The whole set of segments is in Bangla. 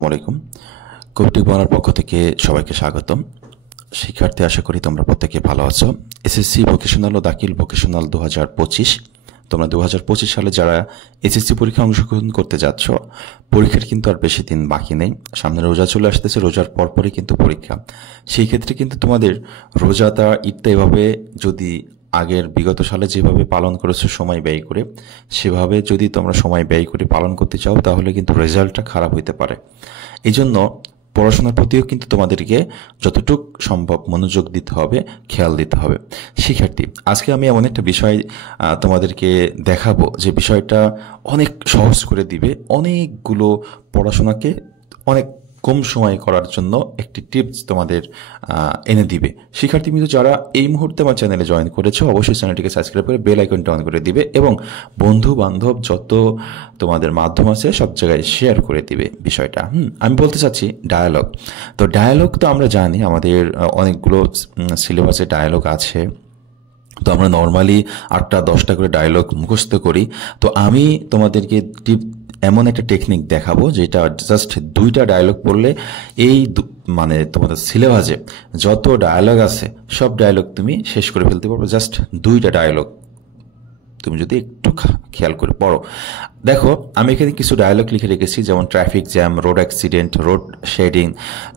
আসসালামাইকুম। কবিটি পড়ার পক্ষ থেকে সবাইকে স্বাগতম। শিক্ষার্থী, আশা করি তোমরা প্রত্যেকে ভালো আছো। এসএসসি ভোকেশনাল ও দাখিল ভোকেশনাল 2025, তোমরা 2025 সালে যারা এসএসসি পরীক্ষা অংশগ্রহণ করতে যাচ্ছ, পরীক্ষার কিন্তু আর বেশি দিন বাকি নেই। সামনে রোজা চলে আসতেছে, রোজার পরপরই কিন্তু পরীক্ষা। সেই ক্ষেত্রে কিন্তু তোমাদের রোজাটা ঈদটা এভাবে যদি আগের বিগত সালে যেভাবে পালন করেছো সময় ব্যয় করে, সেভাবে যদি তোমরা সময় ব্যয় করে পালন করতে চাও, তাহলে কিন্তু রেজাল্টটা খারাপ হইতে পারে। এই জন্য পড়াশোনার প্রতিও কিন্তু তোমাদেরকে যতটুক সম্ভব মনোযোগ দিতে হবে, খেয়াল দিতে হবে। শিক্ষার্থী, আজকে আমি এমন একটা বিষয় তোমাদেরকে দেখাবো যে বিষয়টা অনেক সহজ করে দিবে, অনেকগুলো পড়াশোনাকে অনেক কম সময় করার জন্য একটি টিপস তোমাদের এনে দিবে। শিক্ষার্থী কিন্তু যারা এই মুহূর্তে আমার চ্যানেলে জয়েন করেছো, অবশ্যই চ্যানেলটিকে সাবস্ক্রাইব করে বেল আইকনটা অন করে দিবে এবং বন্ধু বান্ধব যত তোমাদের মাধ্যম আছে সব জায়গায় শেয়ার করে দিবে বিষয়টা। আমি বলতে চাচ্ছি ডায়ালগ। তো ডায়ালগ তো আমরা জানি আমাদের অনেকগুলো সিলেবাসে ডায়ালগ আছে। তো আমরা নর্মালি 8টা-10টা করে ডায়লগ মুখস্থ করি। তো আমি তোমাদেরকে এমন একটা টেকনিক দেখাবো যেটা জাস্ট 2টা ডায়লগ পড়লে এই মানে তোমাদের সিলেবাসে যত ডায়লগ আছে সব ডায়লগ তুমি শেষ করে ফেলতে পারবে, জাস্ট 2টা ডায়লগ তুমি যদি একটু খেয়াল করে পড়ো। দেখো, আমি এখানে কিছু ডায়লগ লিখে রেখেছি, যেমন traffic jam, road accident,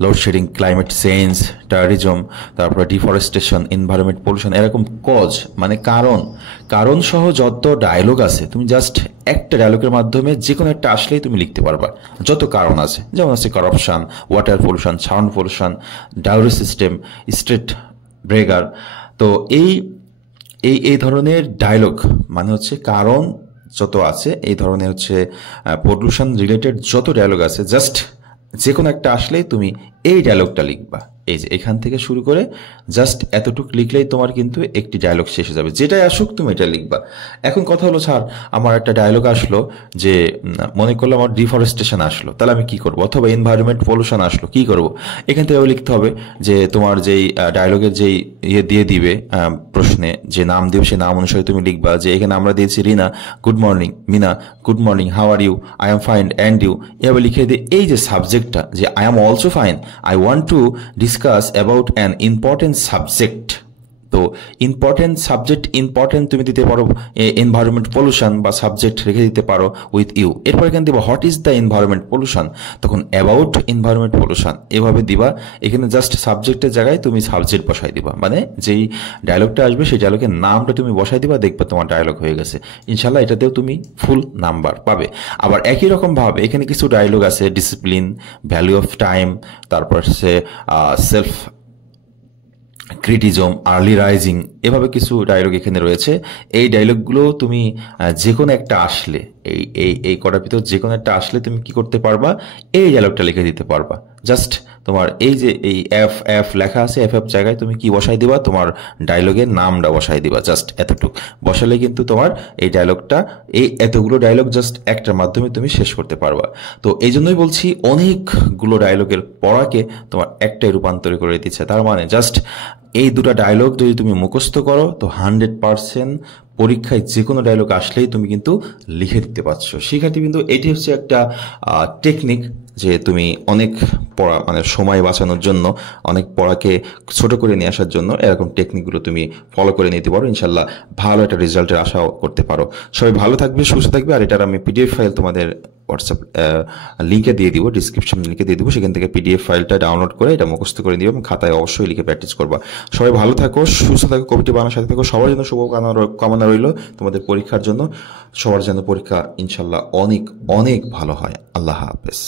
load shedding, climate change, terrorism, তারপরে ডিফরেস্টেশন, এনভায়রনমেন্ট পলিউশন, এরকম কজ মানে কারণ সহ যত ডায়লগ আছে তুমি জাস্ট একটা ডায়লগের মাধ্যমে যে কোনো একটা আসলেই তুমি লিখতে পারবা। যত কারণ আছে, যেমন আছে corruption, water pollution, sound pollution, dowry system, street breaker. তো এই ধরনের ডায়লগ মানে হচ্ছে কারণ যত আছে, এই ধরনের হচ্ছে পলিউশন রিলেটেড যত ডায়লগ আছে, জাস্ট যে কোনো একটা আসলেই তুমি এই ডায়লগটা লিখবা। এই যে এখান থেকে শুরু করে জাস্ট এতটুকু লিখলেই তোমার কিন্তু একটি ডায়লগ শেষ হয়ে যাবে। যেটাই আসুক তুমি এটা লিখবা। এখন কথা হলো, স্যার আমার একটা ডায়লগ আসলো যে মনে করলাম আমার ডিফরেস্টেশন আসলো, তাহলে আমি কি করব? অথবা এনভায়রনমেন্ট পলিউশন আসলো, কি করব? এখান থেকে লিখতে হবে যে তোমার যেই ডায়লগের যেই ইয়ে দিয়ে দিবে, প্রশ্নে যে নাম দিবে সেই নাম অনুসারে তুমি লিখবা। যে এখানে আমরা দিয়েছি Rina, good morning, Mina, good morning, how are you, I am fine and you, এভাবে লিখে দিয়ে এই যে সাবজেক্টটা যে I am also fine, I want to discuss about an important subject. তো ইম্পর্টেন্ট তুমি দিতে পারো এনভায়রনমেন্ট পলিউশন, বা সাবজেক্ট রেখে দিতে পারো উইথ ইউ। এরপর এখানে দিবা what is the environment pollution, তখন অ্যাবাউট এনভায়রনমেন্ট পলিউশন এভাবে দিবা। এখানে জাস্ট সাবজেক্টের জায়গায় তুমি সাবজেক্ট বসাই দিবা, মানে যেই ডায়লগটা আসবে সেই ডায়লগের নামটা তুমি বসাই দিবা, দেখবা তোমার ডায়লগ হয়ে গেছে। ইনশাল্লাহ এটাতেও তুমি ফুল নাম্বার পাবে। আবার একই রকম ভাবে এখানে কিছু ডায়লগ আছে, ডিসিপ্লিন, ভ্যালু অফ টাইম, তারপর হচ্ছে সেলফ ক্রিটিজম, আর্লি রাইজিং, এভাবে কিছু ডায়লগ এখানে রয়েছে। এই ডায়লগগুলো তুমি যে কোনো একটা আসলে এই কটার ভিতর যে কোনো একটা আসলে তুমি কি করতে পারবা, এই ডায়লগটা লিখে দিতে পারবা। জাস্ট তোমার এই যে এই এফ এফ লেখা আছে, এফ এফ জায়গায় তুমি কি বসাই দিবা, তোমার ডায়লগের নামটা বসাই দিবা। জাস্ট এতটুকু বসালে কিন্তু তোমার এই ডায়লগটা, এই এতগুলো ডায়লগ জাস্ট একটার মাধ্যমে তুমি শেষ করতে পারবা। তো এই জন্যই বলছি, অনেকগুলো ডায়লগের পড়াকে তোমার একটাই রূপান্তর করে দিচ্ছে। তার মানে জাস্ট এই 2টা ডায়লগ যদি তুমি মুখস্থ করো, তো 100% পরীক্ষায় যে কোনো ডায়লগ আসলেই তুমি কিন্তু লিখে দিতে পারছো। শিক্ষার্থী কিন্তু এটি হচ্ছে একটা টেকনিক, যে তুমি অনেক পড়া মানে সময় বাঁচানোর জন্য, অনেক পড়াকে ছোট করে নিয়ে আসার জন্য এরকম টেকনিকগুলো তুমি ফলো করে নিতে পারো। ইনশাল্লাহ ভালো একটা রেজাল্টের আশাও করতে পারো। সবাই ভালো থাকবে, সুস্থ থাকবে। আর এটার আমি পিডিএফ ফাইল তোমাদের হোয়াটসঅ্যাপ লিঙ্কে দিয়ে দিব, ডিসক্রিপশন লিঙ্কে দিয়ে দিব। সেখান থেকে পিডিএফ ফাইলটা ডাউনলোড করে এটা মুখস্থ করে দিও এবং খাতায় অবশ্যই লিখে প্র্যাকটিস করবা। সবাই ভালো থাকো, সুস্থ থাকো, কবিটি বানানোর সাথে থাকো। সবার জন্য কামনা রইল তোমাদের পরীক্ষার জন্য। সবার জন্য পরীক্ষা ইনশাল্লাহ অনেক অনেক ভালো হয়। আল্লাহ হাফেজ।